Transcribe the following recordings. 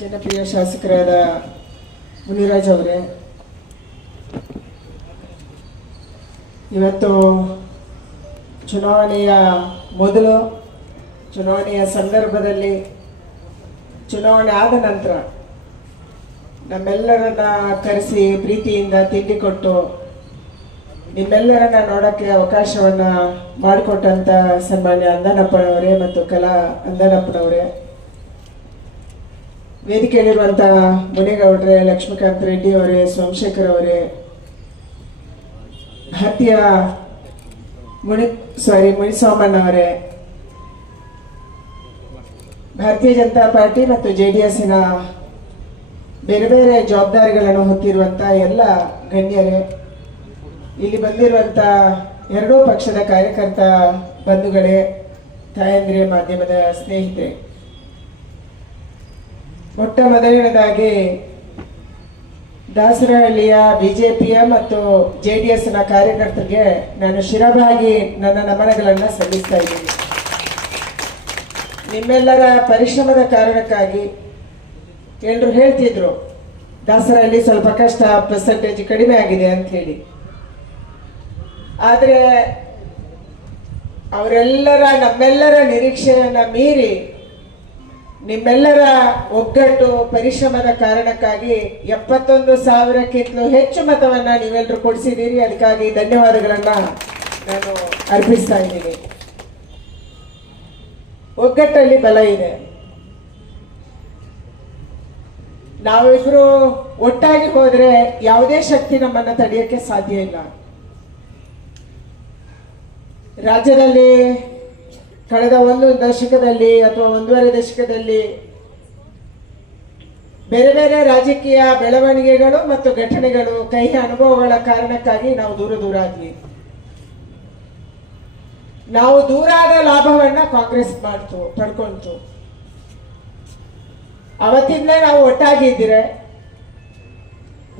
ಜನಪ್ರಿಯ ಶಾಸಕರಾದ ಮುನಿರಾಜ್ ಅವರೇ, ಇವತ್ತು ಚುನಾವಣೆಯ ಮೊದಲು, ಚುನಾವಣೆಯ ಸಂದರ್ಭದಲ್ಲಿ, ಚುನಾವಣೆ ಆದ ನಂತರ ನಮ್ಮೆಲ್ಲರನ್ನ ಕರೆಸಿ ಪ್ರೀತಿಯಿಂದ ತಿಂಡಿ ಕೊಟ್ಟು ನಿಮ್ಮೆಲ್ಲರನ್ನ ನೋಡೋಕ್ಕೆ ಅವಕಾಶವನ್ನು ಮಾಡಿಕೊಟ್ಟಂಥ ಸನ್ಮಾನ್ಯ ಅಂದನಪ್ಪನವರೇ ಮತ್ತು ಕಲಾ ಅಂದನಪ್ಪನವರೇ. ವೇದಿಕೆಯಲ್ಲಿರುವಂಥ ಮುನೇಗೌಡ್ರೆ, ಲಕ್ಷ್ಮೀಕಾಂತ್ ರೆಡ್ಡಿ ಅವರೇ, ಸೋಮಶೇಖರ್ ಅವರೇ ಭಾರತೀಯ ಮುನಿ ಸಾರಿ ಮುನಿಸ್ವಾಮಣ್ಣ ಅವರೇ, ಭಾರತೀಯ ಜನತಾ ಪಾರ್ಟಿ ಮತ್ತು ಜೆ ಡಿ ಎಸ್ಸಿನ ಬೇರೆ ಬೇರೆ ಜವಾಬ್ದಾರಿಗಳನ್ನು ಹೊತ್ತಿರುವಂಥ ಎಲ್ಲ ಗಣ್ಯರೇ, ಇಲ್ಲಿ ಬಂದಿರುವಂಥ ಎರಡೂ ಪಕ್ಷದ ಕಾರ್ಯಕರ್ತ ಬಂಧುಗಳೇ, ತಾಯಂದ್ರೆ, ಮಾಧ್ಯಮದ ಸ್ನೇಹಿತರೆ. ಮೊಟ್ಟ ಮೊದಲನೇದಾಗಿ ದಾಸರಹಳ್ಳಿಯ ಬಿಜೆಪಿಯ ಮತ್ತು ಜೆ ಡಿ ಎಸ್ನ ಕಾರ್ಯಕರ್ತರಿಗೆ ನಾನು ಶಿರಭಾಗಿ ನನ್ನ ನಮನಗಳನ್ನು ಸಲ್ಲಿಸ್ತಾ ಇದ್ದೀನಿ. ನಿಮ್ಮೆಲ್ಲರ ಪರಿಶ್ರಮದ ಕಾರಣಕ್ಕಾಗಿ ಎಲ್ಲರೂ ಹೇಳ್ತಿದ್ರು, ದಾಸರಹಳ್ಳಿ ಸ್ವಲ್ಪ ಕಷ್ಟ ಪರ್ಸೆಂಟೇಜ್ ಕಡಿಮೆ ಆಗಿದೆ ಅಂತ ಹೇಳಿ ಆದರೆ ಅವರೆಲ್ಲರ, ನಮ್ಮೆಲ್ಲರ ನಿರೀಕ್ಷೆಯನ್ನು ಮೀರಿ ನಿಮ್ಮೆಲ್ಲರ ಒಗ್ಗಟ್ಟು ಪರಿಶ್ರಮದ ಕಾರಣಕ್ಕಾಗಿ ಎಪ್ಪತ್ತೊಂದು ಸಾವಿರಕ್ಕಿಂತಲೂ ಹೆಚ್ಚು ಮತವನ್ನ ನೀವೆಲ್ಲರೂ ಕೊಡಿಸಿದ್ದೀರಿ. ಅದಕ್ಕಾಗಿ ಧನ್ಯವಾದಗಳನ್ನ ನಾನು ಅರ್ಪಿಸ್ತಾ ಇದ್ದೀನಿ. ಒಗ್ಗಟ್ಟಲ್ಲಿ ಬಲ ಇದೆ. ನಾವಿಬ್ರು ಒಟ್ಟಾಗಿ ಹೋದ್ರೆ ಯಾವುದೇ ಶಕ್ತಿ ನಮ್ಮನ್ನ ತಡೆಯಕ್ಕೆ ಸಾಧ್ಯ ಇಲ್ಲ. ರಾಜ್ಯದಲ್ಲಿ ಕಳೆದ ಒಂದು ದಶಕದಲ್ಲಿ ಅಥವಾ ಒಂದೂವರೆ ದಶಕದಲ್ಲಿ ಬೇರೆ ಬೇರೆ ರಾಜಕೀಯ ಬೆಳವಣಿಗೆಗಳು ಮತ್ತು ಘಟನೆಗಳು, ಕಹಿ ಅನುಭವಗಳ ಕಾರಣಕ್ಕಾಗಿ ನಾವು ದೂರ ದೂರ ಆದ್ವಿ. ನಾವು ದೂರ ಆದ ಲಾಭವನ್ನ ಕಾಂಗ್ರೆಸ್ ಮಾಡ್ತು ಪಡ್ಕೊಂತು ಅವತ್ತಿಂದ ನಾವು ಒಟ್ಟಾಗಿದ್ದರೆ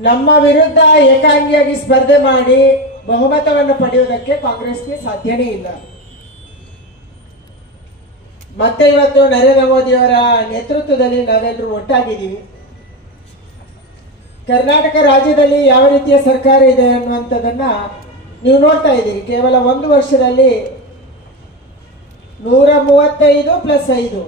ನಮ್ಮ ವಿರುದ್ಧ ಏಕಾಂಗಿಯಾಗಿ ಸ್ಪರ್ಧೆ ಮಾಡಿ ಬಹುಮತವನ್ನು ಪಡೆಯುವುದಕ್ಕೆ ಕಾಂಗ್ರೆಸ್ಗೆ ಸಾಧ್ಯನೇ ಇಲ್ಲ. ಮತ್ತೆ ಇವತ್ತು ನರೇಂದ್ರ ಮೋದಿಯವರ ನೇತೃತ್ವದಲ್ಲಿ ನಾವೆಲ್ಲರೂ ಒಟ್ಟಾಗಿದ್ದೀವಿ. ಕರ್ನಾಟಕ ರಾಜ್ಯದಲ್ಲಿ ಯಾವ ರೀತಿಯ ಸರ್ಕಾರ ಇದೆ ಅನ್ನುವಂಥದ್ದನ್ನ ನೀವು ನೋಡ್ತಾ ಇದ್ದೀರಿ. ಕೇವಲ ಒಂದು ವರ್ಷದಲ್ಲಿ ನೂರ ಮೂವತ್ತೈದು ಪ್ಲಸ್ ಐದು.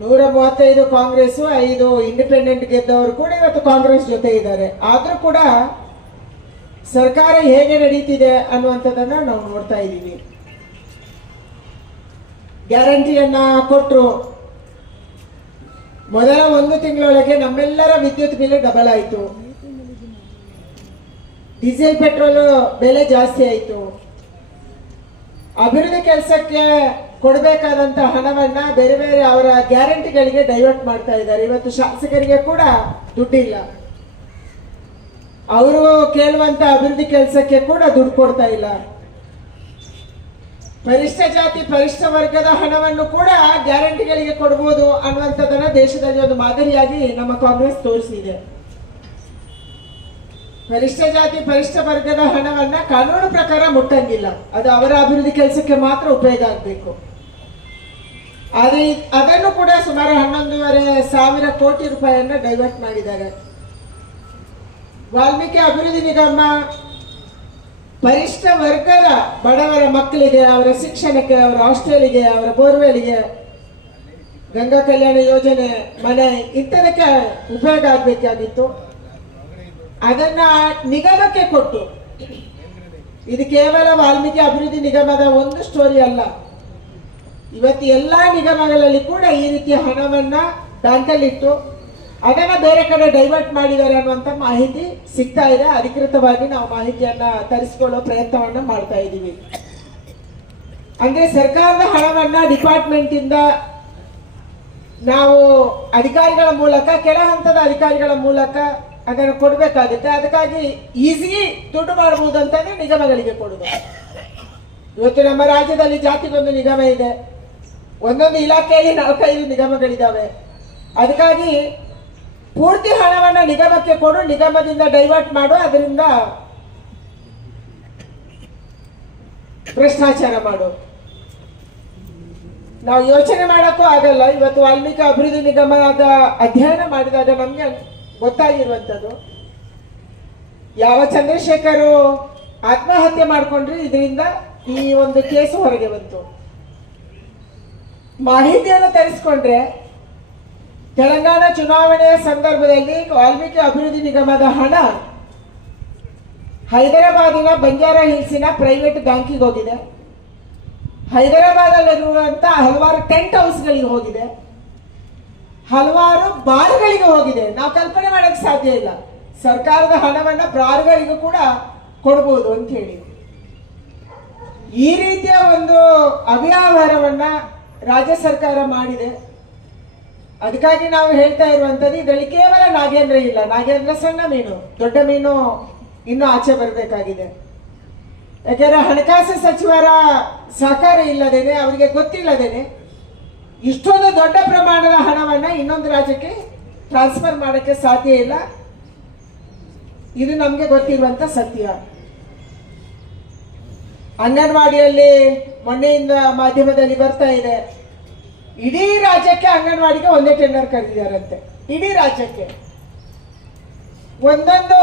ನೂರ ಮೂವತ್ತೈದು ಕಾಂಗ್ರೆಸ್ ಐದು ಇಂಡಿಪೆಂಡೆಂಟ್ ಗೆದ್ದವರು ಕೂಡ ಇವತ್ತು ಕಾಂಗ್ರೆಸ್ ಜೊತೆ ಇದ್ದಾರೆ. ಆದರೂ ಕೂಡ ಸರ್ಕಾರ ಹೇಗೆ ನಡೀತಿದೆ ಅನ್ನುವಂಥದ್ದನ್ನು ನಾವು ನೋಡ್ತಾ ಇದ್ದೀವಿ. ಗ್ಯಾರಂಟಿಯನ್ನ ಕೊಟ್ಟರು ಮೊದಲ ಒಂದು ತಿಂಗಳೊಳಗೆ ನಮ್ಮೆಲ್ಲರ ವಿದ್ಯುತ್ ಬಿಲ್ ಡಬಲ್ ಆಯಿತು. ಡೀಸೆಲ್ ಪೆಟ್ರೋಲ್ ಬೆಲೆ ಜಾಸ್ತಿ ಆಯಿತು. ಅಭಿವೃದ್ಧಿ ಕೆಲಸಕ್ಕೆ ಕೊಡಬೇಕಾದಂತ ಹಣವನ್ನ ಬೇರೆ ಬೇರೆ ಅವರ ಗ್ಯಾರಂಟಿಗಳಿಗೆ ಡೈವರ್ಟ್ ಮಾಡ್ತಾ ಇದ್ದಾರೆ. ಇವತ್ತು ಶಾಸಕರಿಗೆ ಕೂಡ ದುಡ್ಡಿಲ್ಲ. ಅವರು ಕೇಳುವಂತ ಅಭಿವೃದ್ಧಿ ಕೆಲಸಕ್ಕೆ ಕೂಡ ದುಡ್ಡು ಕೊಡ್ತಾ ಇಲ್ಲ. ಪರಿಷ್ಠ ಜಾತಿ, ಪರಿಷ್ಠ ವರ್ಗದ ಹಣವನ್ನು ಕೂಡ ಗ್ಯಾರಂಟಿಗಳಿಗೆ ಕೊಡಬಹುದು ಅನ್ನುವಂಥದ್ದನ್ನ ದೇಶದಲ್ಲಿ ಒಂದು ಮಾದರಿಯಾಗಿ ನಮ್ಮ ಕಾಂಗ್ರೆಸ್ ತೋರಿಸಿದೆ. ಪರಿಷ್ಠ ಜಾತಿ, ಪರಿಷ್ಠ ವರ್ಗದ ಹಣವನ್ನ ಕಾನೂನು ಪ್ರಕಾರ ಮುಟ್ಟಂಗಿಲ್ಲ. ಅದು ಅವರ ಅಭಿವೃದ್ಧಿ ಕೆಲಸಕ್ಕೆ ಮಾತ್ರ ಉಪಯೋಗ ಆಗಬೇಕು. ಆದರೆ ಅದನ್ನು ಕೂಡ ಸುಮಾರು ಹನ್ನೊಂದೂವರೆ ಸಾವಿರ ಕೋಟಿ ರೂಪಾಯಿಯನ್ನು ಡೈವರ್ಟ್ ಮಾಡಿದ್ದಾರೆ. ವಾಲ್ಮೀಕಿ ಅಭಿವೃದ್ಧಿ ನಿಗಮ ಪರಿಷ್ಠ ವರ್ಗದ ಬಡವರ ಮಕ್ಕಳಿಗೆ, ಅವರ ಶಿಕ್ಷಣಕ್ಕೆ, ಅವರ ಹಾಸ್ಟೆಲಿಗೆ, ಅವರ ಬೋರ್ವೆಲ್ಗೆ, ಗಂಗಾ ಕಲ್ಯಾಣ ಯೋಜನೆ ಮನೆ ಇಂಥದಕ್ಕೆ ಉಪಯೋಗ ಆಗಬೇಕಾಗಿತ್ತು. ಅದನ್ನ ನಿಗಮಕ್ಕೆ ಕೊಟ್ಟು, ಇದು ಕೇವಲ ವಾಲ್ಮೀಕಿ ಅಭಿವೃದ್ಧಿ ನಿಗಮದ ಒಂದು ಸ್ಟೋರಿ ಅಲ್ಲ. ಇವತ್ತು ಎಲ್ಲಾ ನಿಗಮಗಳಲ್ಲಿ ಕೂಡ ಈ ರೀತಿಯ ಹಣವನ್ನ ಬ್ಯಾಂಕಲ್ಲಿಟ್ಟು ಅದನ್ನ ಬೇರೆ ಕಡೆ ಡೈವರ್ಟ್ ಮಾಡಿದ್ದಾರೆ ಅನ್ನುವಂತ ಮಾಹಿತಿ ಸಿಗ್ತಾ ಇದೆ. ಅಧಿಕೃತವಾಗಿ ನಾವು ಮಾಹಿತಿಯನ್ನ ತರಿಸಿಕೊಳ್ಳೋ ಪ್ರಯತ್ನವನ್ನ ಮಾಡ್ತಾ ಇದ್ದೀವಿ. ಅಂದ್ರೆ ಸರ್ಕಾರದ ಹಣವನ್ನ ಡಿಪಾರ್ಟ್ಮೆಂಟ್ ಇಂದ ನಾವು ಅಧಿಕಾರಿಗಳ ಮೂಲಕ, ಕೆಳ ಹಂತದ ಅಧಿಕಾರಿಗಳ ಮೂಲಕ ಅದನ್ನು ಕೊಡಬೇಕಾಗುತ್ತೆ. ಅದಕ್ಕಾಗಿ ಈಸಿ ದುಡ್ಡು ಮಾಡಬಹುದು ಅಂತಾನೆ ನಿಗಮಗಳಿಗೆ ಕೊಡುದು. ಇವತ್ತು ನಮ್ಮ ರಾಜ್ಯದಲ್ಲಿ ಜಾತಿಗೊಂದು ನಿಗಮ ಇದೆ. ಒಂದೊಂದು ಇಲಾಖೆಯಲ್ಲಿ ನಾಲ್ಕೈದು ನಿಗಮಗಳಿದ್ದಾವೆ ಅದಕ್ಕಾಗಿ ಪೂರ್ತಿ ಹಣವನ್ನು ನಿಗಮಕ್ಕೆ ಕೊಡು, ನಿಗಮದಿಂದ ಡೈವರ್ಟ್ ಮಾಡು, ಅದರಿಂದ ಭ್ರಷ್ಟಾಚಾರ ಮಾಡು. ನಾವು ಯೋಚನೆ ಮಾಡೋಕ್ಕೂ ಆಗಲ್ಲ. ಇವತ್ತು ವಾಲ್ಮೀಕಿ ಅಭಿವೃದ್ಧಿ ನಿಗಮದ ಅಧ್ಯಯನ ಮಾಡಿದಾಗ ನಮಗೆ ಗೊತ್ತಾಗಿರುವಂಥದ್ದು. ಯಾವ ಚಂದ್ರಶೇಖರು ಆತ್ಮಹತ್ಯೆ ಮಾಡಿಕೊಂಡ್ರೆ, ಇದರಿಂದ ಈ ಒಂದು ಕೇಸು ಹೊರಗೆ ಬಂತು. ಮಾಹಿತಿಯನ್ನು ತರಿಸ್ಕೊಂಡ್ರೆ ತೆಲಂಗಾಣ ಚುನಾವಣೆಯ ಸಂದರ್ಭದಲ್ಲಿ ವಾಲ್ಮೀಕಿ ಅಭಿವೃದ್ಧಿ ನಿಗಮದ ಹಣ ಹೈದರಾಬಾದಿನ ಬಂಜಾರ ಹಿಲ್ಸಿನ ಪ್ರೈವೇಟ್ ಬ್ಯಾಂಕಿಗೆ ಹೋಗಿದೆ. ಹೈದರಾಬಾದಲ್ಲಿರುವಂಥ ಹಲವಾರು ಟೆಂಟ್ ಹೌಸ್ಗಳಿಗೆ ಹೋಗಿದೆ. ಹಲವಾರು ಬಾರ್ಗಳಿಗೆ ಹೋಗಿದೆ. ನಾವು ಕಲ್ಪನೆ ಮಾಡೋಕ್ಕೆ ಸಾಧ್ಯ ಇಲ್ಲ. ಸರ್ಕಾರದ ಹಣವನ್ನ ಬಾರ್ಗಳಿಗೂ ಕೂಡ ಕೊಡ್ಬೋದು ಅಂತ ಹೇಳಿ. ಈ ರೀತಿಯ ಒಂದು ಅವ್ಯವಹಾರವನ್ನ ರಾಜ್ಯ ಸರ್ಕಾರ ಮಾಡಿದೆ. ಅದಕ್ಕಾಗಿ ನಾವು ಹೇಳ್ತಾ ಇರುವಂತದ್ದು ಇದರಲ್ಲಿ ಕೇವಲ ನಾಗೇಂದ್ರ ಇಲ್ಲ. ನಾಗೇಂದ್ರ ಸಣ್ಣ ಮೀನು, ದೊಡ್ಡ ಮೀನು ಇನ್ನೂ ಆಚೆ ಬರಬೇಕಾಗಿದೆ. ಯಾಕೆಂದ್ರೆ ಹಣಕಾಸು ಸಚಿವರ ಸಹಕಾರ ಇಲ್ಲದೇನೆ, ಅವರಿಗೆ ಗೊತ್ತಿಲ್ಲದೇನೆ ಇಷ್ಟೊಂದು ದೊಡ್ಡ ಪ್ರಮಾಣದ ಹಣವನ್ನ ಇನ್ನೊಂದು ರಾಜ್ಯಕ್ಕೆ ಟ್ರಾನ್ಸ್ಫರ್ ಮಾಡೋಕ್ಕೆ ಸಾಧ್ಯ ಇಲ್ಲ. ಇದು ನಮಗೆ ಗೊತ್ತಿರುವಂತ ಸತ್ಯ. ಅಂಗನವಾಡಿಯಲ್ಲಿ ಮೊನ್ನೆಯಿಂದ ಮಾಧ್ಯಮದಲ್ಲಿ ಬರ್ತಾ ಇದೆ. ಇಡೀ ರಾಜ್ಯಕ್ಕೆ ಅಂಗನವಾಡಿಗೆ ಒಂದೇ ಟೆಂಡರ್ ಕರೆದಿದ್ದಾರಂತೆ. ಇಡೀ ರಾಜ್ಯಕ್ಕೆ. ಒಂದೊಂದು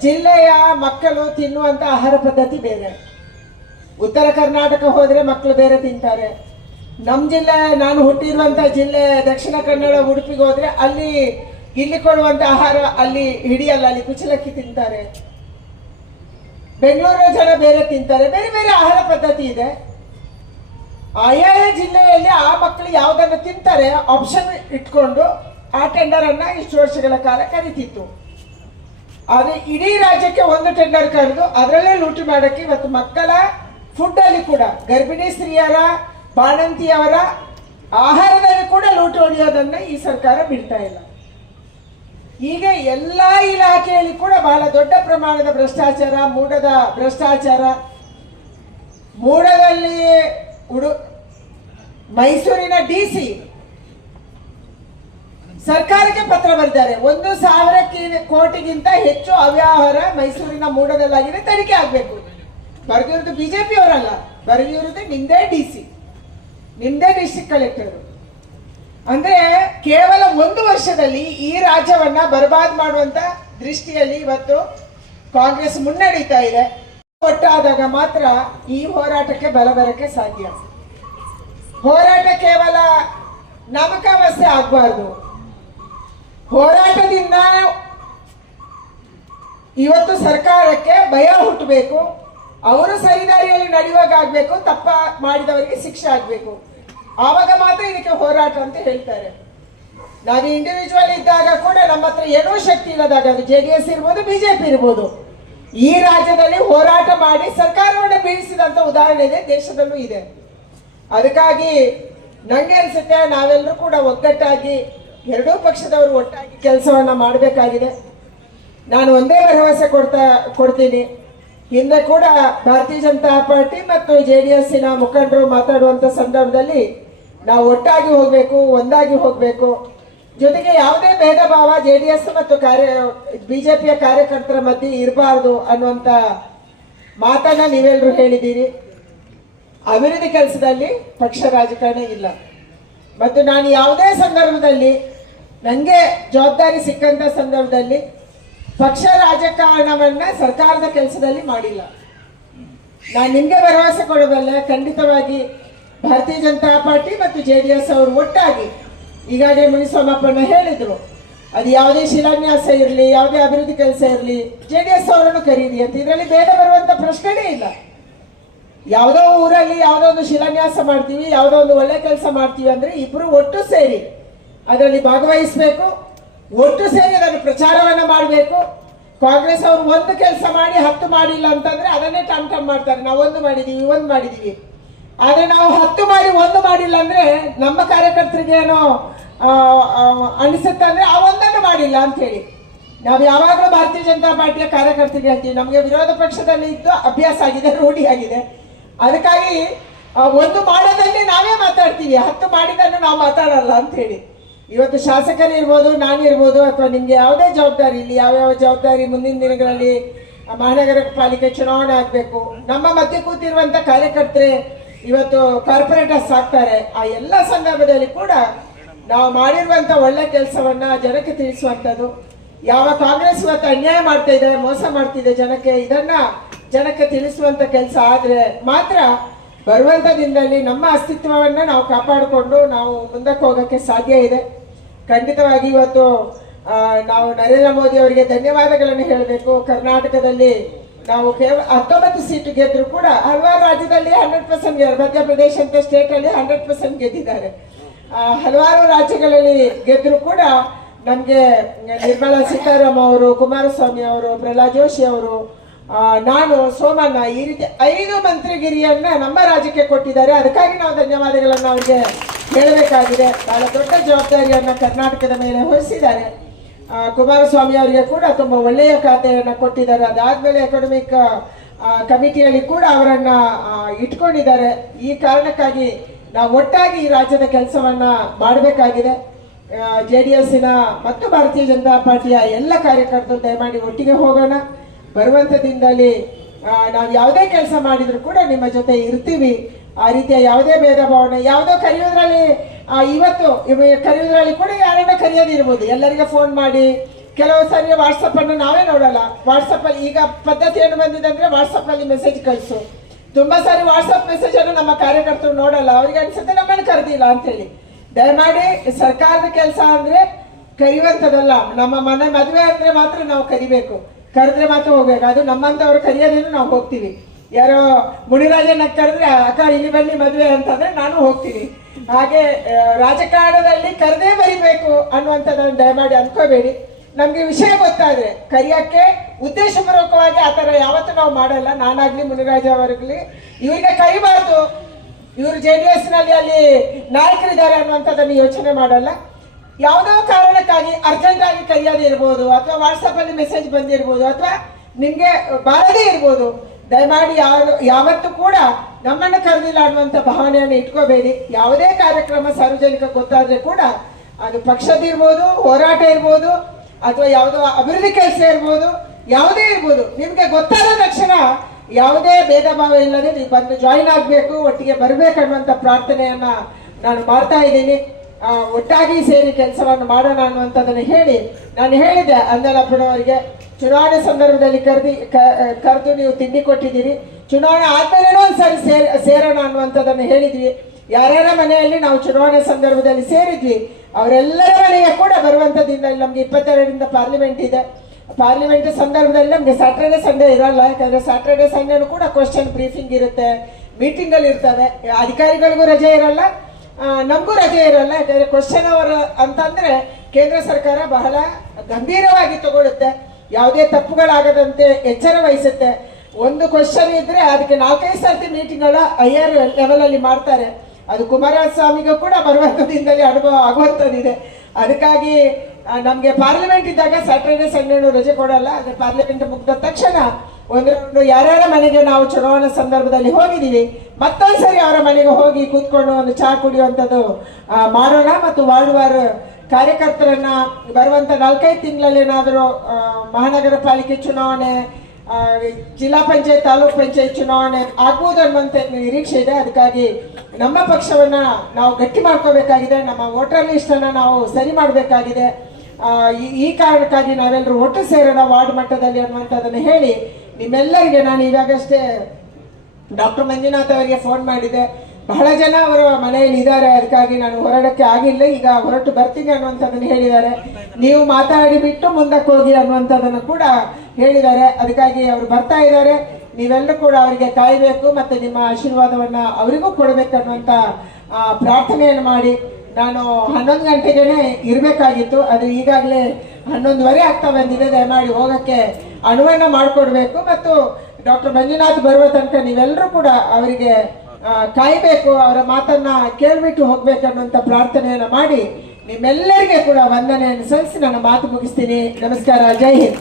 ಜಿಲ್ಲೆಯ ಮಕ್ಕಳು ತಿನ್ನುವಂತ ಆಹಾರ ಪದ್ಧತಿ ಬೇರೆ. ಉತ್ತರ ಕರ್ನಾಟಕ ಹೋದ್ರೆ ಮಕ್ಕಳು ಬೇರೆ ತಿಂತಾರೆ. ನಮ್ಮ ಜಿಲ್ಲೆ, ನಾನು ಹುಟ್ಟಿರುವಂಥ ಜಿಲ್ಲೆ, ದಕ್ಷಿಣ ಕನ್ನಡ, ಉಡುಪಿಗೆ ಹೋದ್ರೆ ಅಲ್ಲಿ ಇಲ್ಲಿ ಕೊಡುವಂತ ಆಹಾರ ಅಲ್ಲಿ ಹಿಡಿಯಲ್ಲ, ಅಲ್ಲಿ ಕುಚಲಕ್ಕಿ ತಿಂತಾರೆ. ಬೆಂಗಳೂರು ಜನ ಬೇರೆ ತಿಂತಾರೆ. ಬೇರೆ ಬೇರೆ ಆಹಾರ ಪದ್ಧತಿ ಇದೆ. ಆಯಾಯ ಜಿಲ್ಲೆಯಲ್ಲಿ ಆ ಮಕ್ಕಳು ಯಾವುದನ್ನು ತಿಂತಾರೆ ಆಪ್ಷನ್ ಇಟ್ಕೊಂಡು ಆ ಟೆಂಡರ್ ಅನ್ನ ಇಷ್ಟು ವರ್ಷಗಳ ಕಾಲ ಕರಿತಿತ್ತು. ಆದರೆ ಇಡೀ ರಾಜ್ಯಕ್ಕೆ ಒಂದು ಟೆಂಡರ್ ಕರೆದು ಅದರಲ್ಲೇ ಲೂಟಿ ಮಾಡೋಕ್ಕೆ ಇವತ್ತು ಮಕ್ಕಳ ಫುಡ್ ಅಲ್ಲಿ ಕೂಡ, ಗರ್ಭಿಣಿ ಸ್ತ್ರೀಯರ ಬಾಣಂತಿಯವರ ಆಹಾರದಲ್ಲಿ ಕೂಡ ಲೂಟಿ ಹೊಡೆಯೋದನ್ನ ಈ ಸರ್ಕಾರ ಬಿಡ್ತಾ ಇಲ್ಲ. ಹೀಗೆ ಎಲ್ಲಾ ಇಲಾಖೆಯಲ್ಲಿ ಕೂಡ ಬಹಳ ದೊಡ್ಡ ಪ್ರಮಾಣದ ಭ್ರಷ್ಟಾಚಾರ, ಮೂಡದ ಭ್ರಷ್ಟಾಚಾರ, ಮೂಡದಲ್ಲಿ ಉಡು ಮೈಸೂರಿನ ಡಿ ಸಿ ಸರ್ಕಾರಕ್ಕೆ ಪತ್ರ ಬರೆದಿದ್ದಾರೆ. ಒಂದು ಸಾವಿರ ಕೋಟಿಗಿಂತ ಹೆಚ್ಚು ಅವ್ಯವಹಾರ ಮೈಸೂರಿನ ಮೂಡದಲ್ಲಾಗಿದೆ, ತನಿಖೆ ಆಗಬೇಕು. ಬರೆದಿರೋದು ಬಿಜೆಪಿ ಅವರಲ್ಲ, ಬರೆದಿರೋದು ನಿಮ್ದೇ ಡಿ ಸಿ ಡಿಸ್ಟ್ರಿಕ್ಟ್ ಕಲೆಕ್ಟರ್. ಅಂದ್ರೆ ಕೇವಲ ಒಂದು ವರ್ಷದಲ್ಲಿ ಈ ರಾಜ್ಯವನ್ನ ಬರ್ಬಾದ್ ಮಾಡುವಂತ ದೃಷ್ಟಿಯಲ್ಲಿ ಇವತ್ತು ಕಾಂಗ್ರೆಸ್ ಮುನ್ನಡೀತಾ ಇದೆ. ಒಟ್ಟಾದಾಗ ಮಾತ್ರ ಈ ಹೋರಾಟಕ್ಕೆ ಬಲ ಬರಕ್ಕೆ ಸಾಧ್ಯ. ಹೋರಾಟ ಕೇವಲ ನಾಮಕಾವಸ್ಥೆ ಆಗಬಾರ್ದು. ಹೋರಾಟದಿಂದ ಇವತ್ತು ಸರ್ಕಾರಕ್ಕೆ ಭಯ ಹುಟ್ಟಬೇಕು. ಅವರು ಸರಿದಾರಿಯಲ್ಲಿ ನಡೆಯುವಾಗ ಆಗಬೇಕು ತಪ್ಪ ಮಾಡಿದವರಿಗೆ ಶಿಕ್ಷೆ ಆಗಬೇಕು. ಆವಾಗ ಮಾತ್ರ ಇದಕ್ಕೆ ಹೋರಾಟ ಅಂತ ಹೇಳ್ತಾರೆ. ನಾವು ಇಂಡಿವಿಜುವಲ್ ಇದ್ದಾಗ ಕೂಡ ನಮ್ಮ ಹತ್ರ ಏನೋ ಶಕ್ತಿ ಇಲ್ಲದಾಗ ಅದು ಜೆ ಡಿ ಎಸ್ ಇರ್ಬೋದು ಬಿಜೆಪಿ ಇರ್ಬೋದು. ಈ ರಾಜ್ಯದಲ್ಲಿ ಹೋರಾಟ ಮಾಡಿ ಸರ್ಕಾರವನ್ನು ಬೀಳಿಸಿದಂತ ಉದಾಹರಣೆ ಇದೆ, ದೇಶದಲ್ಲೂ ಇದೆ. ಅದಕ್ಕಾಗಿ ನಂಗೆ ಅನ್ಸುತ್ತೆ, ನಾವೆಲ್ಲರೂ ಕೂಡ ಒಗ್ಗಟ್ಟಾಗಿ ಎರಡೂ ಪಕ್ಷದವರು ಒಟ್ಟಾಗಿ ಕೆಲಸವನ್ನ ಮಾಡಬೇಕಾಗಿದೆ. ನಾನು ಒಂದೇ ಭರವಸೆ ಕೊಡ್ತಾ, ಕೊಡ್ತೀನಿ. ಹಿಂದೆ ಕೂಡ ಭಾರತೀಯ ಜನತಾ ಪಾರ್ಟಿ ಮತ್ತು ಜೆ ಡಿ ಎಸ್ಸಿನ ಮುಖಂಡರು ಮಾತಾಡುವಂತ ಸಂದರ್ಭದಲ್ಲಿ ನಾವು ಒಟ್ಟಾಗಿ ಹೋಗಬೇಕು, ಒಂದಾಗಿ ಹೋಗಬೇಕು. ಜೊತೆಗೆ ಯಾವುದೇ ಭೇದ ಭಾವ ಜೆ ಡಿ ಎಸ್ ಮತ್ತು ಕಾರ್ಯ, ಬಿಜೆಪಿಯ ಕಾರ್ಯಕರ್ತರ ಮಧ್ಯೆ ಇರಬಾರ್ದು ಅನ್ನುವಂತ ಮಾತನ್ನ ನೀವೆಲ್ಲರೂ ಹೇಳಿದ್ದೀರಿ. ಅಭಿವೃದ್ಧಿ ಕೆಲಸದಲ್ಲಿ ಪಕ್ಷ ರಾಜಕಾರಣ ಇಲ್ಲ. ಮತ್ತು ನಾನು ಯಾವುದೇ ಸಂದರ್ಭದಲ್ಲಿ ನನಗೆ ಜವಾಬ್ದಾರಿ ಸಿಕ್ಕಂತ ಸಂದರ್ಭದಲ್ಲಿ ಪಕ್ಷ ರಾಜಕಾರಣವನ್ನ ಸರ್ಕಾರದ ಕೆಲಸದಲ್ಲಿ ಮಾಡಿಲ್ಲ. ನಾನು ನಿಮ್ಗೆ ಭರವಸೆ ಕೊಡಬಲ್ಲ ಖಂಡಿತವಾಗಿ ಭಾರತೀಯ ಜನತಾ ಪಾರ್ಟಿ ಮತ್ತು ಜೆ ಡಿ ಎಸ್ ಅವರು ಒಟ್ಟಾಗಿ ಈಗಾಗಲೇ ಮುನಿಸ್ವಾಮಪ್ಪನ ಹೇಳಿದ್ರು. ಅದು ಯಾವುದೇ ಶಿಲಾನ್ಯಾಸ ಇರಲಿ, ಯಾವುದೇ ಅಭಿವೃದ್ಧಿ ಕೆಲಸ ಇರಲಿ, ಜೆ ಡಿ ಎಸ್ ಅವರನ್ನು ಕರೀರಿ ಅಂತ. ಇದರಲ್ಲಿ ಬೇಡ ಬರುವಂತ ಪ್ರಶ್ನೆನೇ ಇಲ್ಲ. ಯಾವುದೋ ಊರಲ್ಲಿ ಯಾವುದೋ ಒಂದು ಶಿಲಾನ್ಯಾಸ ಮಾಡ್ತೀವಿ, ಯಾವುದೋ ಒಂದು ಒಳ್ಳೆ ಕೆಲಸ ಮಾಡ್ತೀವಿ ಅಂದ್ರೆ ಇಬ್ರು ಒಟ್ಟು ಸೇರಿ ಅದರಲ್ಲಿ ಭಾಗವಹಿಸಬೇಕು. ಒಟ್ಟು ಸೇರಿ ಅದನ್ನು ಪ್ರಚಾರವನ್ನು ಮಾಡಬೇಕು. ಕಾಂಗ್ರೆಸ್ ಅವರು ಒಂದು ಕೆಲಸ ಮಾಡಿ ಹತ್ತು ಮಾಡಿಲ್ಲ ಅಂತಂದ್ರೆ ಅದನ್ನೇ ಟಮ್ ಟಮ್ ಮಾಡ್ತಾರೆ. ನಾವು ಒಂದು ಮಾಡಿದೀವಿ ಒಂದು ಮಾಡಿದೀವಿ. ಆದರೆ ನಾವು ಹತ್ತು ಮಾಡಿ, ಒಂದು ಮಾಡಿಲ್ಲ ಅಂದ್ರೆ ನಮ್ಮ ಕಾರ್ಯಕರ್ತರಿಗೆ ಏನೋ ಆ, ಆ, ಒಂದನ್ನು ಮಾಡಿಲ್ಲ ಅಂತ ಹೇಳಿ ನಾವು ಯಾವಾಗಲೂ ಭಾರತೀಯ ಜನತಾ ಪಾರ್ಟಿಯ ಕಾರ್ಯಕರ್ತರಿಗೆ ಹೇಳ್ತೀವಿ ನಮಗೆ ವಿರೋಧ ಪಕ್ಷದಲ್ಲಿ ಇದ್ದು ಅಭ್ಯಾಸ ಆಗಿದೆ ರೂಢಿ ಆಗಿದೆ. ಅದಕ್ಕಾಗಿ ಒಂದು ಮಾಡೋದಲ್ಲಿ ನಾವೇ ಮಾತಾಡ್ತೀವಿ ಹತ್ತು ಮಾಡಿದ್ದನ್ನು ನಾವು ಮಾತಾಡಲ್ಲ ಅಂತ ಹೇಳಿ ಇವತ್ತು ಶಾಸಕರಿರ್ಬೋದು ನಾನಿರ್ಬೋದು ಅಥವಾ ನಿಮಗೆ ಯಾವುದೇ ಜವಾಬ್ದಾರಿ ಇಲ್ಲಿ ಯಾವ್ಯಾವ ಜವಾಬ್ದಾರಿ ಮುಂದಿನ ದಿನಗಳಲ್ಲಿ ಮಹಾನಗರ ಪಾಲಿಕೆ ಚುನಾವಣೆ ಆಗಬೇಕು. ನಮ್ಮ ಮಧ್ಯೆ ಕೂತಿರುವಂತ ಕಾರ್ಯಕರ್ತರೆ ಇವತ್ತು ಕಾರ್ಪೊರೇಟರ್ಸ್ ಆಗ್ತಾರೆ. ಆ ಎಲ್ಲ ಸಂದರ್ಭದಲ್ಲಿ ಕೂಡ ನಾವು ಮಾಡಿರುವಂತ ಒಳ್ಳೆ ಕೆಲಸವನ್ನ ಜನಕ್ಕೆ ತಿಳಿಸುವಂಥದ್ದು. ಯಾವ ಕಾಂಗ್ರೆಸ್ ಇವತ್ತು ಅನ್ಯಾಯ ಮಾಡ್ತಾ ಇದೆ, ಮೋಸ ಮಾಡ್ತಿದೆ ಜನಕ್ಕೆ, ಇದನ್ನ ಜನಕ್ಕೆ ತಿಳಿಸುವಂತ ಕೆಲಸ ಆದ್ರೆ ಮಾತ್ರ ಬರುವಂತ ದಿನದಲ್ಲಿ ನಮ್ಮ ಅಸ್ತಿತ್ವವನ್ನ ನಾವು ಕಾಪಾಡಿಕೊಂಡು ನಾವು ಮುಂದಕ್ಕೆ ಹೋಗಕ್ಕೆ ಸಾಧ್ಯ ಇದೆ. ಖಂಡಿತವಾಗಿ ಇವತ್ತು ನಾವು ನರೇಂದ್ರ ಮೋದಿ ಅವರಿಗೆ ಧನ್ಯವಾದಗಳನ್ನು ಹೇಳಬೇಕು. ಕರ್ನಾಟಕದಲ್ಲಿ ನಾವು ಕೇವಲ ಹತ್ತೊಂಬತ್ತು ಸೀಟು ಗೆದ್ರು ಕೂಡ ಹಲವಾರು ರಾಜ್ಯದಲ್ಲಿ ಹಂಡ್ರೆಡ್ ಪರ್ಸೆಂಟ್ ಮಧ್ಯಪ್ರದೇಶ ಅಂತ ಸ್ಟೇಟ್ ಅಲ್ಲಿ ಹಂಡ್ರೆಡ್ ಪರ್ಸೆಂಟ್ ಗೆದ್ದಿದ್ದಾರೆ. ಹಲವಾರು ರಾಜ್ಯಗಳಲ್ಲಿ ಗೆದ್ದರೂ ಕೂಡ ನಮಗೆ ನಿರ್ಮಲಾ ಸೀತಾರಾಮ್ ಅವರು, ಕುಮಾರಸ್ವಾಮಿ ಅವರು, ಪ್ರಹ್ಲಾದ್ ಜೋಶಿ ಅವರು ನಾನು, ಸೋಮಣ್ಣ ಈ ರೀತಿ ಐದು ಮಂತ್ರಿಗಿರಿಯನ್ನ ನಮ್ಮ ರಾಜ್ಯಕ್ಕೆ ಕೊಟ್ಟಿದ್ದಾರೆ. ಅದಕ್ಕಾಗಿ ನಾವು ಧನ್ಯವಾದಗಳನ್ನು ಅವರಿಗೆ ಹೇಳಬೇಕಾಗಿದೆ. ಬಹಳ ದೊಡ್ಡ ಜವಾಬ್ದಾರಿಯನ್ನು ಕರ್ನಾಟಕದ ಮೇಲೆ ಹೊರಿಸಿದ್ದಾರೆ. ಕುಮಾರಸ್ವಾಮಿ ಅವರಿಗೆ ಕೂಡ ತುಂಬ ಒಳ್ಳೆಯ ಖಾತೆಯನ್ನು ಕೊಟ್ಟಿದ್ದಾರೆ. ಅದಾದ್ಮೇಲೆ ಎಕನಾಮಿಕ್ ಕಮಿಟಿಯಲ್ಲಿ ಕೂಡ ಅವರನ್ನು ಇಟ್ಕೊಂಡಿದ್ದಾರೆ. ಈ ಕಾರಣಕ್ಕಾಗಿ ನಾವು ಒಟ್ಟಾಗಿ ಈ ರಾಜ್ಯದ ಕೆಲಸವನ್ನ ಮಾಡಬೇಕಾಗಿದೆ. ಜೆ ಡಿ ಎಸ್ಸಿನ ಮತ್ತು ಭಾರತೀಯ ಜನತಾ ಪಾರ್ಟಿಯ ಎಲ್ಲ ಕಾರ್ಯಕರ್ತರು ದಯಮಾಡಿ ಒಟ್ಟಿಗೆ ಹೋಗೋಣ. ಬರುವಂತ ದಿನದಲ್ಲಿ ನಾವು ಯಾವುದೇ ಕೆಲಸ ಮಾಡಿದ್ರು ಕೂಡ ನಿಮ್ಮ ಜೊತೆ ಇರ್ತೀವಿ. ಆ ರೀತಿಯ ಯಾವುದೇ ಭೇದ ಭಾವನೆ, ಯಾವುದೋ ಕರೆಯೋದ್ರಲ್ಲಿ ಇವತ್ತು, ಇವ- ಕರೆಯೋದ್ರಲ್ಲಿ ಕೂಡ ಯಾರನ್ನ ಕರೆಯೋದಿರ್ಬೋದು ಎಲ್ಲರಿಗೆ ಫೋನ್ ಮಾಡಿ, ಕೆಲವು ಸಾರಿ ವಾಟ್ಸಪ್ ಅನ್ನು ನಾವೇ ನೋಡಲ್ಲ. ವಾಟ್ಸಪ್ ಅಲ್ಲಿ ಈಗ ಪದ್ಧತಿ ಏನು ಬಂದಿದೆ ಅಂದ್ರೆ ವಾಟ್ಸಪ್ ಅಲ್ಲಿ ಮೆಸೇಜ್ ಕಳಿಸು. ತುಂಬಾ ಸಾರಿ ವಾಟ್ಸಪ್ ಮೆಸೇಜ್ ಅನ್ನು ನಮ್ಮ ಕಾರ್ಯಕರ್ತರು ನೋಡಲ್ಲ. ಅವ್ರಿಗೆ ಅನ್ಸುತ್ತೆ ನಮ್ಮನ್ನು ಕರೆದಿಲ್ಲ ಅಂತ ಹೇಳಿ ದಯಮಾಡಿ ಸರ್ಕಾರದ ಕೆಲಸ ಅಂದ್ರೆ ಕರೆಯುವಂಥದ್ದಲ್ಲ ನಮ್ಮ ಮನೆ ಮದುವೆ ಅಂದ್ರೆ ಮಾತ್ರ ನಾವು ಕರಿಬೇಕು. ಕರೆದ್ರೆ ಮಾತ್ರ ಹೋಗ್ಬೇಕು. ಅದು ನಮ್ಮಂತವ್ರು ಕರೆಯೋದೇನು ನಾವು ಹೋಗ್ತೀವಿ. ಯಾರೋ ಮುನಿರಾಜನ ಕರೆದ್ರೆ, ಅಕ್ಕ, ಇಲ್ಲಿ ಬನ್ನಿ ಮದುವೆ ಅಂತಂದ್ರೆ ನಾನು ಹೋಗ್ತೀನಿ. ಹಾಗೆ ರಾಜಕಾರಣದಲ್ಲಿ ಕರೆದೇ ಬರಿಬೇಕು ಅನ್ನುವಂಥದ್ದನ್ನು ದಯಮಾಡಿ ಅನ್ಕೋಬೇಡಿ ನಮ್ಗೆ ವಿಷಯ ಗೊತ್ತಾದ್ರೆ ಕರಿಯಕ್ಕೆ ಉದ್ದೇಶಪೂರ್ವಕವಾಗಿ ಆತರ ಯಾವತ್ತೂ ನಾವು ಮಾಡಲ್ಲ, ನಾನಾಗ್ಲಿ ಮುನಿರಾಜ ಅವರಾಗ್ಲಿ. ಇವ್ರಿಗೆ ಕರಿಬಾರ್ದು ಇವರು ಜೆ ಡಿ ಎಸ್ನಲ್ಲಿ ಅಲ್ಲಿ ನಾಯಕರಿದ್ದಾರೆ ಅನ್ನುವಂಥದ್ದನ್ನು ಯೋಚನೆ ಮಾಡಲ್ಲ. ಯಾವುದೋ ಕಾರಣಕ್ಕಾಗಿ ಅರ್ಜೆಂಟ್ ಆಗಿ ಕೈಯಲ್ಲಿ ಇರ್ಬೋದು, ಅಥವಾ ವಾಟ್ಸಪ್ ಅಲ್ಲಿ ಮೆಸೇಜ್ ಬಂದಿರ್ಬೋದು, ಅಥವಾ ನಿಮ್ಗೆ ಬಾರದೇ ಇರ್ಬೋದು, ದಯಮಾಡಿ ಯಾವ ಯಾವತ್ತೂ ಕೂಡ ನಮ್ಮನ್ನು ಕರೆದಿಲ್ಲ ಅನ್ನುವಂಥ ಭಾವನೆಯನ್ನು ಇಟ್ಕೋಬೇಡಿ. ಯಾವುದೇ ಕಾರ್ಯಕ್ರಮ ಸಾರ್ವಜನಿಕ ಗೊತ್ತಾದ್ರೆ ಕೂಡ ಅದು ಪಕ್ಷದ ಇರ್ಬೋದು, ಹೋರಾಟ ಇರ್ಬೋದು, ಅಥವಾ ಯಾವುದೋ ಅಭಿವೃದ್ಧಿ ಕೆಲಸ ಇರ್ಬೋದು ಯಾವುದೇ ಇರ್ಬೋದು. ನಿಮ್ಗೆ ಗೊತ್ತಾದ ತಕ್ಷಣ ಯಾವುದೇ ಭೇದ ಭಾವ ಇಲ್ಲದೆ ನೀವು ಬಂದು ಜಾಯಿನ್ ಆಗಬೇಕು, ಒಟ್ಟಿಗೆ ಬರಬೇಕು ಅನ್ನುವಂತ ಪ್ರಾರ್ಥನೆಯನ್ನ ನಾನು ಮಾಡ್ತಾ ಇದ್ದೀನಿ. ಒಟ್ಟಾಗಿ ಸೇರಿ ಕೆಲಸವನ್ನು ಮಾಡೋಣ ಅನ್ನುವಂಥದ್ದನ್ನು ಹೇಳಿ ನಾನು ಹೇಳಿದೆ ಅಂಜನಪ್ಪನವರಿಗೆ ಚುನಾವಣೆ ಸಂದರ್ಭದಲ್ಲಿ ಕರೆದಿ ಕರೆದು ನೀವು ತಿಂಡಿ ಕೊಟ್ಟಿದ್ದೀರಿ. ಚುನಾವಣೆ ಆದ್ಮೇಲೆ ಒಂದ್ಸರಿ ಸೇರ್, ಸೇರೋಣ ಅನ್ನುವಂಥದ್ದನ್ನು ಹೇಳಿದ್ವಿ. ಯಾರ್ಯಾರ ಮನೆಯಲ್ಲಿ ನಾವು ಚುನಾವಣೆ ಸಂದರ್ಭದಲ್ಲಿ ಸೇರಿದ್ವಿ, ಅವರೆಲ್ಲರ ಮನೆಗೆ ಕೂಡ ಬರುವಂಥದ್ದಿಂದ ಇಲ್ಲಿ ನಮ್ಗೆ ಇಪ್ಪತ್ತೆರಡರಿಂದ ಪಾರ್ಲಿಮೆಂಟ್ ಇದೆ. ಪಾರ್ಲಿಮೆಂಟ್ ಸಂದರ್ಭದಲ್ಲಿ ನಮಗೆ ಸ್ಯಾಟರ್ಡೆ ಸಂಡೇ ಇರಲ್ಲ, ಯಾಕಂದ್ರೆ ಸ್ಯಾಟರ್ಡೆ ಸಂಡೇನು ಕೂಡ ಕ್ವಶನ್ ಬ್ರೀಫಿಂಗ್ ಇರುತ್ತೆ ಮೀಟಿಂಗ್ಗಳು ಇರ್ತವೆ. ಅಧಿಕಾರಿಗಳಿಗೂ ರಜೆ ಇರಲ್ಲ ನಮಗೂ ರಜೆ ಇರಲ್ಲ, ಯಾಕಂದ್ರೆ ಕ್ವಶನ್ ಅವರ್ ಅಂತಂದ್ರೆ ಕೇಂದ್ರ ಸರ್ಕಾರ ಬಹಳ ಗಂಭೀರವಾಗಿ ತಗೊಳುತ್ತೆ. ಯಾವುದೇ ತಪ್ಪುಗಳಾಗದಂತೆ ಎಚ್ಚರ ವಹಿಸುತ್ತೆ. ಒಂದು ಕ್ವಶನ್ ಇದ್ರೆ ಅದಕ್ಕೆ ನಾಲ್ಕೈದು ಸರ್ತಿ ಮೀಟಿಂಗ್ಗಳ ಹೈಯರ್ ಲೆವೆಲ್ ಅಲ್ಲಿ ಮಾಡ್ತಾರೆ. ಅದು ಕುಮಾರಸ್ವಾಮಿಗೂ ಕೂಡ ಬರುವಂತದಿಂದಲೇ ಅನುಭವ ಆಗುವಂಥದ್ದಿದೆ ಅದಕ್ಕಾಗಿ ನಮ್ಗೆ ಪಾರ್ಲಿಮೆಂಟ್ ಇದ್ದಾಗ ಸ್ಯಾಟರ್ಡೆ ಸಂಡೇನು ರಜೆ ಕೊಡಲ್ಲ ಅದೇ ಪಾರ್ಲಿಮೆಂಟ್ ಮುಗ್ದ ತಕ್ಷಣ ಒಂದು ಒಂದು ಯಾರ್ಯಾರ ಮನೆಗೆ ನಾವು ಚುನಾವಣಾ ಸಂದರ್ಭದಲ್ಲಿ ಹೋಗಿದ್ದೀವಿ ಮತ್ತೊಂದ್ಸರಿ ಅವರ ಮನೆಗೆ ಹೋಗಿ ಕೂತ್ಕೊಂಡು ಒಂದು ಚಹಾ ಕುಡಿಯುವಂಥದ್ದು ಮಾಡೋಣ ಮತ್ತು ವಾರ್ಡ್ ವಾರ್ ಕಾರ್ಯಕರ್ತರನ್ನ ಬರುವಂತ ನಾಲ್ಕೈದು ತಿಂಗಳಲ್ಲಿ ಏನಾದರೂ ಮಹಾನಗರ ಪಾಲಿಕೆ ಚುನಾವಣೆ ಜಿಲ್ಲಾ ಪಂಚಾಯತ್, ತಾಲೂಕ್ ಪಂಚಾಯತ್ ಚುನಾವಣೆ ಆಗ್ಬೋದು ಅನ್ನುವಂಥ ನಿರೀಕ್ಷೆ ಇದೆ. ಅದಕ್ಕಾಗಿ ನಮ್ಮ ಪಕ್ಷವನ್ನ ನಾವು ಗಟ್ಟಿ ಮಾಡ್ಕೋಬೇಕಾಗಿದೆ. ನಮ್ಮ ವೋಟರ್ ಲಿಸ್ಟ್ ಅನ್ನ ನಾವು ಸರಿ ಮಾಡಬೇಕಾಗಿದೆ. ಈ ಕಾರಣಕ್ಕಾಗಿ ನಾವೆಲ್ಲರೂ ಒಟ್ಟು ಸೇರೋಣ ವಾರ್ಡ್ ಮಟ್ಟದಲ್ಲಿ ಅನ್ನುವಂಥದ್ದನ್ನು ಹೇಳಿ ನಿಮ್ಮೆಲ್ಲರಿಗೆ ನಾನು ಇವಾಗಷ್ಟೇ ಡಾಕ್ಟರ್ ಮಂಜುನಾಥ್ ಅವರಿಗೆ ಫೋನ್ ಮಾಡಿದೆ. ಬಹಳ ಜನ ಅವರ ಮನೆಯಲ್ಲಿ ಇದ್ದಾರೆ, ಅದಕ್ಕಾಗಿ ನಾನು ಹೊರಡಕ್ಕೆ ಆಗಿಲ್ಲ. ಈಗ ಹೊರಟು ಬರ್ತೀನಿ ಅನ್ನುವಂಥದ್ದನ್ನು ಹೇಳಿದ್ದಾರೆ. ನೀವು ಮಾತಾಡಿ ಬಿಟ್ಟು ಮುಂದಕ್ಕೆ ಹೋಗಿ ಅನ್ನುವಂಥದ್ದನ್ನು ಕೂಡ ಹೇಳಿದ್ದಾರೆ. ಅದಕ್ಕಾಗಿ ಅವರು ಬರ್ತಾ ಇದ್ದಾರೆ. ನೀವೆಲ್ಲರೂ ಕೂಡ ಅವರಿಗೆ ಕಾಯಬೇಕು ಮತ್ತು ನಿಮ್ಮ ಆಶೀರ್ವಾದವನ್ನು ಅವರಿಗೂ ಕೊಡಬೇಕನ್ನುವಂಥ ಪ್ರಾರ್ಥನೆಯನ್ನು ಮಾಡಿ. ನಾನು ಹನ್ನೊಂದು ಗಂಟೆಗೇನೆ ಇರಬೇಕಾಗಿತ್ತು. ಅದು ಈಗಾಗಲೇ ಹನ್ನೊಂದುವರೆ ಆಗ್ತಾ ಬಂದಿದೆ ದಯಮಾಡಿ ಹೋಗೋಕ್ಕೆ ಅನುವನ್ನ ಮಾಡಿಕೊಡ್ಬೇಕು ಮತ್ತು ಡಾಕ್ಟರ್ ಮಂಜುನಾಥ್ ಬರುವ ತನಕ ನೀವೆಲ್ಲರೂ ಕೂಡ ಅವರಿಗೆ ಕಾಯಬೇಕು, ಅವರ ಮಾತನ್ನ ಕೇಳ್ಬಿಟ್ಟು ಹೋಗ್ಬೇಕನ್ನುವಂಥ ಪ್ರಾರ್ಥನೆಯನ್ನು ಮಾಡಿ ನಿಮ್ಮೆಲ್ಲರಿಗೆ ಕೂಡ ವಂದನೆಯನ್ನು ಸಲ್ಲಿಸಿ ನನ್ನ ಮಾತು ಮುಗಿಸ್ತೀನಿ. ನಮಸ್ಕಾರ, ಜೈ ಹಿಂದ್.